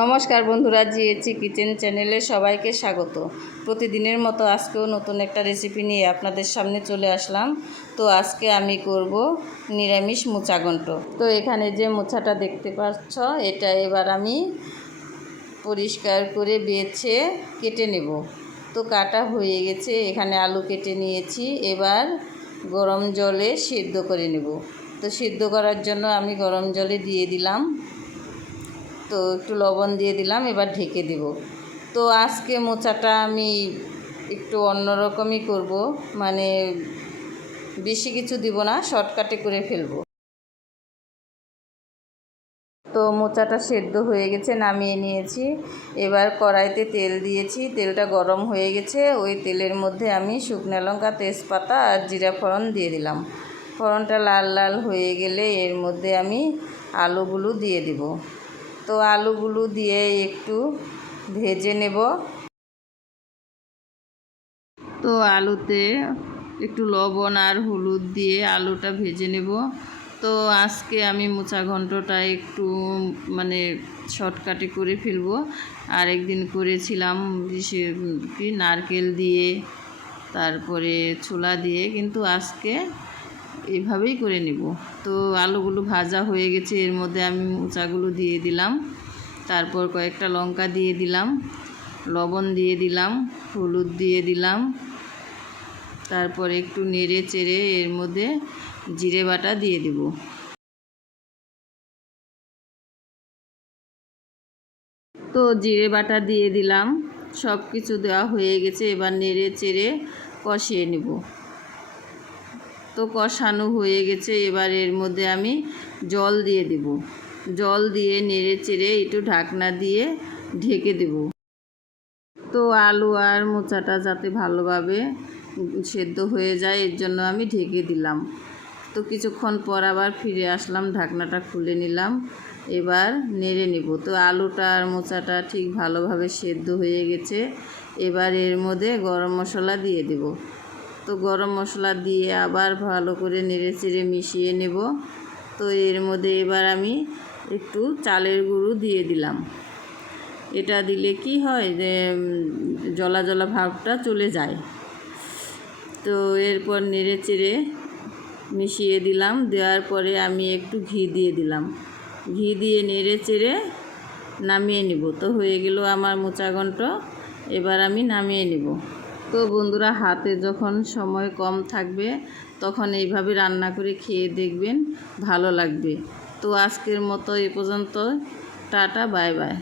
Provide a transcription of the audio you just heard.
নমস্কার বন্ধুরা জিএচি কিচেন চ্যানেলে সবাইকে স্বাগত। প্রতিদিনের মতো আজকেও নতুন একটা রেসিপি নিয়ে আপনাদের সামনে চলে আসলাম। তো আজকে আমি করব নিরামিষ মোচাগন্ট তো এখানে যে মোচাটা দেখতে পাচ্ছ, এটা এবার আমি পরিষ্কার করে বেছে কেটে নেব। তো কাটা হয়ে গেছে, এখানে আলু কেটে নিয়েছি। এবার গরম জলে সিদ্ধ করে নেব। তো সিদ্ধ করার জন্য আমি গরম জলে দিয়ে দিলাম। তো একটু লবণ দিয়ে দিলাম, এবার ঢেকে দেব। তো আজকে মোচাটা আমি একটু অন্যরকমই করব মানে বেশি কিছু দিব না, শর্টকাটে করে ফেলব। তো মোচাটা সেদ্ধ হয়ে গেছে, নামিয়ে নিয়েছি। এবার কড়াইতে তেল দিয়েছি, তেলটা গরম হয়ে গেছে। ওই তেলের মধ্যে আমি শুকনো লঙ্কা, তেজপাতা আর জিরা ফোড়ন দিয়ে দিলাম। ফোড়নটা লাল লাল হয়ে গেলে এর মধ্যে আমি আলুগুলো দিয়ে দিব। তো আলুগুলো দিয়ে একটু ভেজে নেব। তো আলুতে একটু লবণ আর হলুদ দিয়ে আলুটা ভেজে নেব। তো আজকে আমি মোচা ঘন্টটা একটু মানে শর্টকাটে করে ফেলব। আর একদিন করেছিলাম সে, কি, নারকেল দিয়ে, তারপরে ছোলা দিয়ে। কিন্তু আজকে এভাবেই করে নেব। তো আলুগুলো ভাজা হয়ে গেছে, এর মধ্যে আমি মোচাগুলো দিয়ে দিলাম। তারপর কয়েকটা লঙ্কা দিয়ে দিলাম, লবণ দিয়ে দিলাম, হলুদ দিয়ে দিলাম। তারপর একটু নেড়ে চেড়ে এর মধ্যে জিরে বাটা দিয়ে দেব। তো জিরে বাটা দিয়ে দিলাম সব কিছু দেওয়া হয়ে গেছে, এবার নেড়ে চেড়ে কষিয়ে নেব। তো কষানো হয়ে গেছে, এবার এর মধ্যে আমি জল দিয়ে দেব। জল দিয়ে নেড়ে চেড়ে একটু ঢাকনা দিয়ে ঢেকে দেব। তো আলু আর মোচাটা যাতে ভালোভাবে সেদ্ধ হয়ে যায়, এর জন্য আমি ঢেকে দিলাম। তো কিছুক্ষণ পর আবার ফিরে আসলাম, ঢাকনাটা খুলে নিলাম, এবার নেড়ে নেব। তো আলুটা আর মোচাটা ঠিক ভালোভাবে সেদ্ধ হয়ে গেছে, এবার এর মধ্যে গরম মশলা দিয়ে দেব। তো গরম মশলা দিয়ে আবার ভালো করে নেড়ে চেড়ে মিশিয়ে নেব। তো এর মধ্যে এবার আমি একটু চালের গুঁড়ো দিয়ে দিলাম। এটা দিলে কি হয় যে জলা জলা ভাবটা চলে যায়। তো এরপর নেড়ে চেড়ে মিশিয়ে দিলাম। দেওয়ার পরে আমি একটু ঘি দিয়ে দিলাম। ঘি দিয়ে নেড়ে চেড়ে নামিয়ে নিব। তো হয়ে গেল আমার মোচাগন্ট এবার আমি নামিয়ে নিব। তো বন্ধুরা হাতে যখন সময় কম থাকবে, তখন এইভাবে রান্না করে খেয়ে দেখবেন ভালো লাগবে। তো আজকের মতো এ পর্যন্ত। Tata, bye bye.